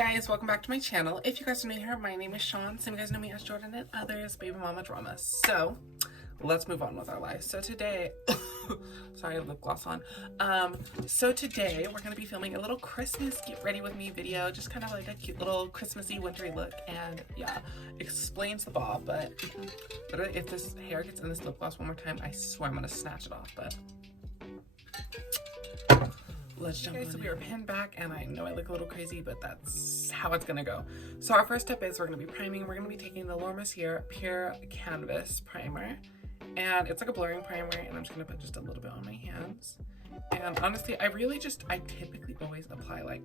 guys, welcome back to my channel. If you guys are new here, my name is Sean. Some of you guys know me as Jordan and others, Baby Mama Drama. So let's move on with our life. So today, sorry, I have lip gloss on. So today we're going to be filming a little Christmas get ready with me video, just kind of like a cute little Christmassy wintry look, and yeah, explains the bob, but literally if this hair gets in this lip gloss one more time, I swear I'm going to snatch it off, but let's jump in. So we are pinned back, and I know I look a little crazy, but that's how it's gonna go. So our first step is we're gonna be priming. We're gonna be taking the Laura Mercier Pure Canvas Primer, and it's like a blurring primer, and I'm just gonna put just a little bit on my hands. And honestly, I typically always apply like,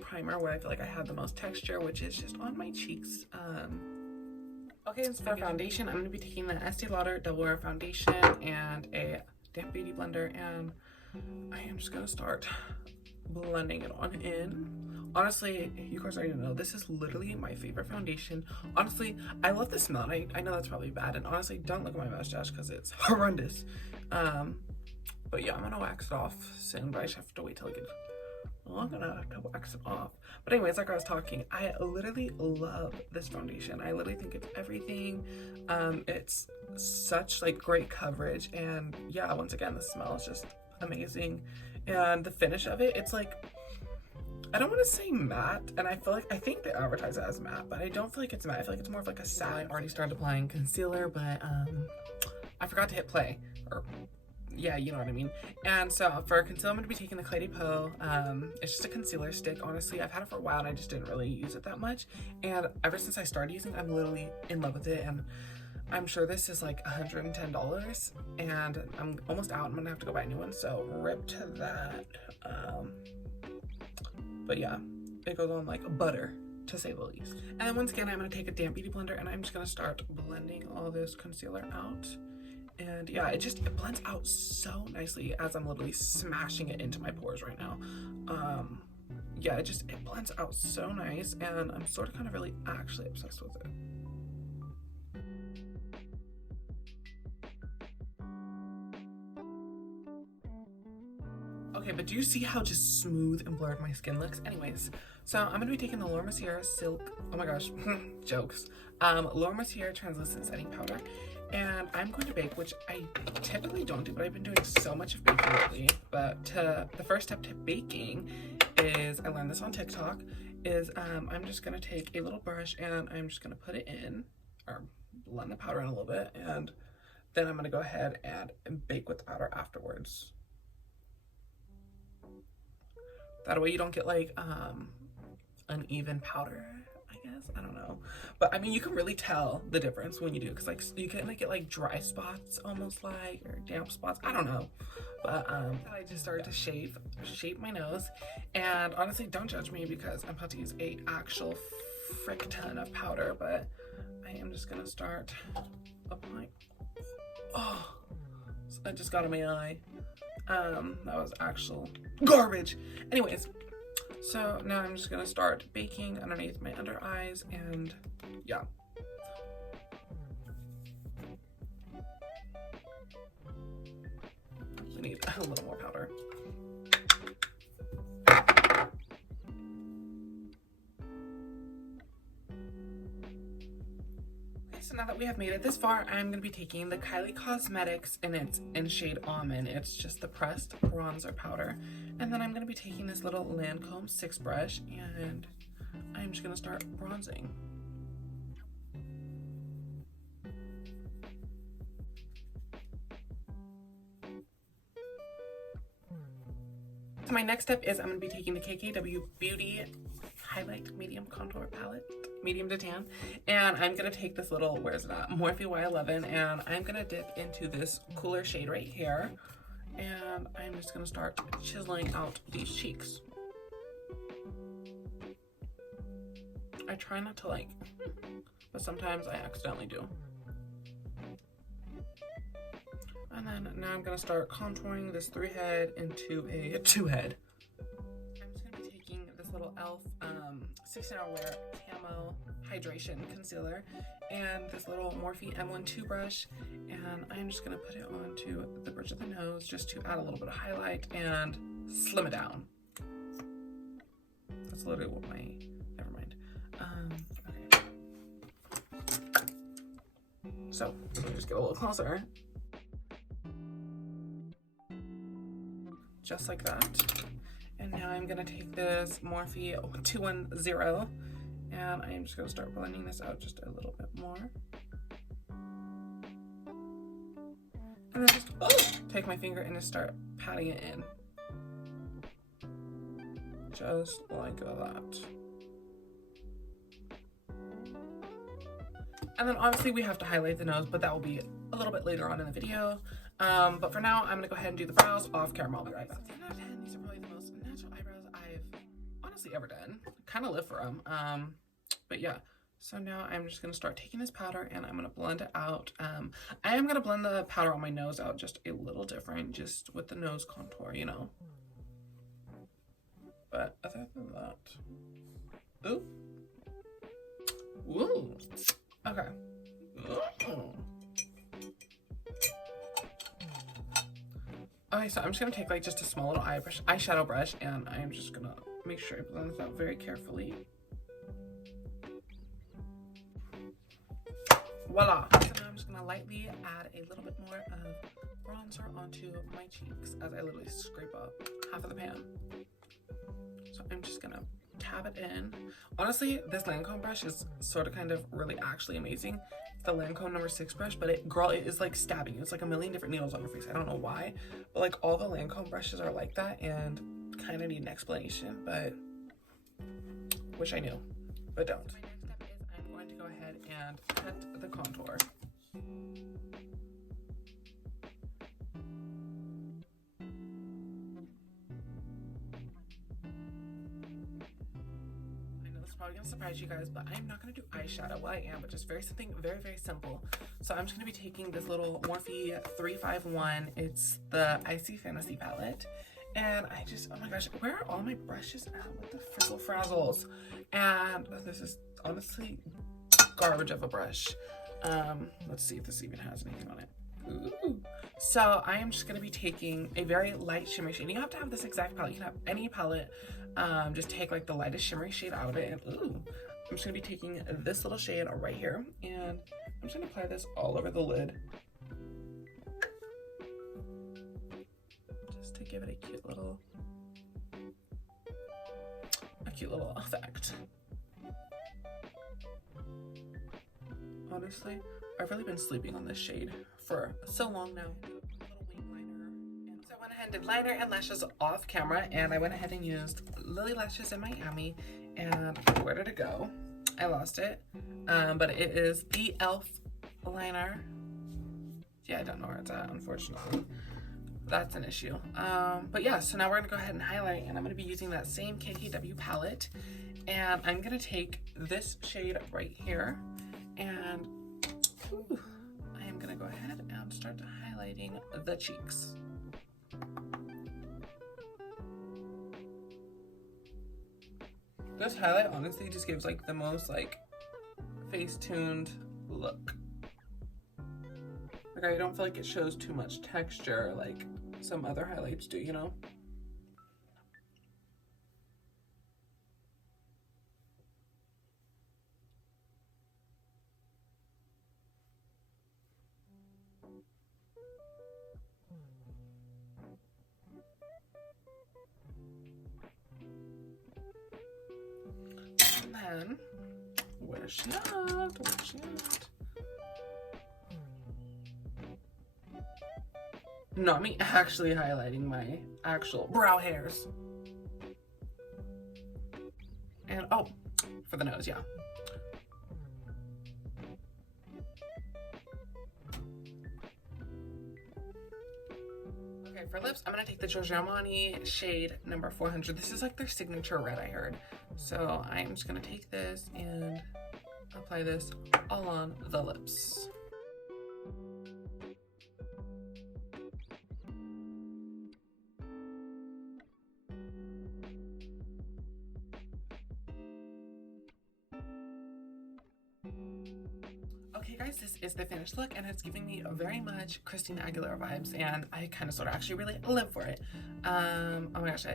primer where I feel like I have the most texture, which is just on my cheeks. Okay, and so for foundation, I'm gonna be taking the Estee Lauder Double Wear Foundation and a damp beauty blender, and I am just gonna start blending it on in. Honestly, you guys already know this is literally my favorite foundation. Honestly, I love the smell. I know that's probably bad, and honestly, don't look at my mustache because it's horrendous. But yeah, I'm gonna wax it off soon, but I just have to wait till I get long enough to wax it off. But anyways, like I was talking, I literally love this foundation. I literally think it's everything. It's such like great coverage, and yeah, once again, the smell is just amazing, and the finish of it, it's like, I don't want to say matte, and I think they advertise it as matte, but I don't feel like it's matte. I feel like it's more of like a satin. I already started applying concealer, but I forgot to hit play, or yeah, you know what I mean. And so for concealer, I'm going to be taking the Clé de Peau. It's just a concealer stick. Honestly, I've had it for a while, and I just didn't really use it that much, and ever since I started using it, I'm literally in love with it, and I'm sure this is like $110, and I'm almost out. I'm gonna have to go buy a new one, so rip to that. But yeah, it goes on like butter, to say the least. And then once again, I'm gonna take a damp beauty blender, and I'm just gonna start blending all this concealer out. And yeah, it blends out so nicely as I'm literally smashing it into my pores right now. Yeah, it blends out so nice, and I'm sort of kind of really actually obsessed with it. Okay, but do you see how just smooth and blurred my skin looks? Anyways, so I'm gonna be taking the Laura Mercier Silk, oh my gosh, jokes. Laura Mercier Translucent Setting Powder, and I'm going to bake, which I typically don't do, but I've been doing so much of baking lately. But the first step to baking is, I learned this on TikTok, is I'm just gonna take a little brush, and I'm just gonna put it in, or blend the powder in a little bit, and then I'm gonna go ahead and bake with the powder afterwards. That way you don't get like uneven powder, I guess. I don't know. But I mean, you can really tell the difference when you do, because like you can like get like dry spots almost like, or damp spots. I don't know. But I just started to shape my nose. And honestly, don't judge me because I'm about to use a actual frick ton of powder, but I am just gonna start applying. Oh, I just got in my eye. That was actual garbage. Anyways, so now I'm just gonna start baking underneath my under eyes, and yeah. I need a little more powder. So now that we have made it this far, I'm going to be taking the Kylie Cosmetics, and it's in shade Almond. It's just the pressed bronzer powder. And then I'm going to be taking this little Lancome 6 brush, and I'm just going to start bronzing. So my next step is I'm going to be taking the KKW Beauty Highlight Medium Contour Palette, medium to tan, and I'm gonna take this little, where's that, Morphe Y11, and I'm gonna dip into this cooler shade right here, and I'm just gonna start chiseling out these cheeks. I try not to like, but sometimes I accidentally do. And then now I'm gonna start contouring this 3-head into a 2-head. I'm just gonna be taking this little e.l.f. 16-hour wear camo hydration concealer and this little Morphe M12 brush, and I'm just gonna put it onto the bridge of the nose just to add a little bit of highlight and slim it down. That's literally what my, never mind. Okay. So, let me just get a little closer. Just like that. And now I'm gonna take this Morphe 210 and I'm just gonna start blending this out just a little bit more. And then just take my finger and just start patting it in. Just like that. And then obviously we have to highlight the nose, but that will be a little bit later on in the video. But for now, I'm gonna go ahead and do the brows off camera. I'll be right back. 10 out of 10, these are probably the most natural eyebrows I've honestly ever done. Kind of live for them. But yeah. So now I'm just gonna start taking this powder and I'm gonna blend it out. I am gonna blend the powder on my nose out just a little different, just with the nose contour, you know. But other than that, ooh, ooh, okay. Ooh. Okay, so I'm just gonna take like just a small little eyeshadow brush, and I'm just gonna make sure I blend this out very carefully. Voila! So now I'm just gonna lightly add a little bit more of bronzer onto my cheeks as I literally scrape up half of the pan. So I'm just gonna tab it in. Honestly, this Lancome brush is sort of kind of really actually amazing. It's the Lancome number 6 brush, but it is like stabbing. It's like a million different needles on your face. I don't know why, but like all the Lancome brushes are like that and kind of need an explanation, but wish I knew, but don't. My next step is I'm going to go ahead and cut the contour. Probably gonna surprise you guys, but I'm not gonna do eyeshadow. Well, I am, but just something very, very simple. So I'm just gonna be taking this little Morphe 351. It's the Icy Fantasy palette. And I just, oh my gosh, where are all my brushes at? What the frizzle frazzles? And this is honestly garbage of a brush. Let's see if this even has anything on it. Ooh. So I am just gonna be taking a very light shimmery shade. You don't have to have this exact palette. You can have any palette. Just take like the lightest shimmery shade out of it, and ooh, I'm just gonna be taking this little shade right here, and I'm just gonna apply this all over the lid, just to give it a cute little effect. Honestly, I've really been sleeping on this shade for so long now. I went ahead and did liner and lashes off camera, and I went ahead and used Lily Lashes in Miami, and where did it go? I lost it, but it is the e.l.f. liner. Yeah, I don't know where it's at, unfortunately. That's an issue. But yeah, so now we're gonna go ahead and highlight, and I'm gonna be using that same KKW palette, and I'm gonna take this shade right here, and ooh, I am gonna go ahead and start highlighting the cheeks. This highlight honestly just gives like the most like face-tuned look. Like I don't feel like it shows too much texture like some other highlights do, you know? And then, where's she at? Where's she at? Not me actually highlighting my actual brow hairs. And, oh, for the nose, yeah. Okay, for lips, I'm gonna take the Giorgio Armani shade number 400. This is like their signature red, I heard. So I'm just gonna take this and apply this all on the lips. Okay guys, this is the finished look, and it's giving me very much Christina Aguilera vibes, and I kind of sort of actually really live for it. Oh my gosh,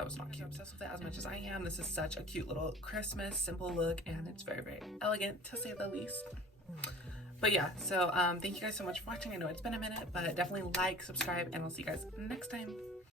that was not cute. I'm obsessed with it as much as I am. This is such a cute little Christmas simple look, and it's very, very elegant to say the least. But yeah, so thank you guys so much for watching. I know it's been a minute, but definitely like, subscribe, and I'll see you guys next time.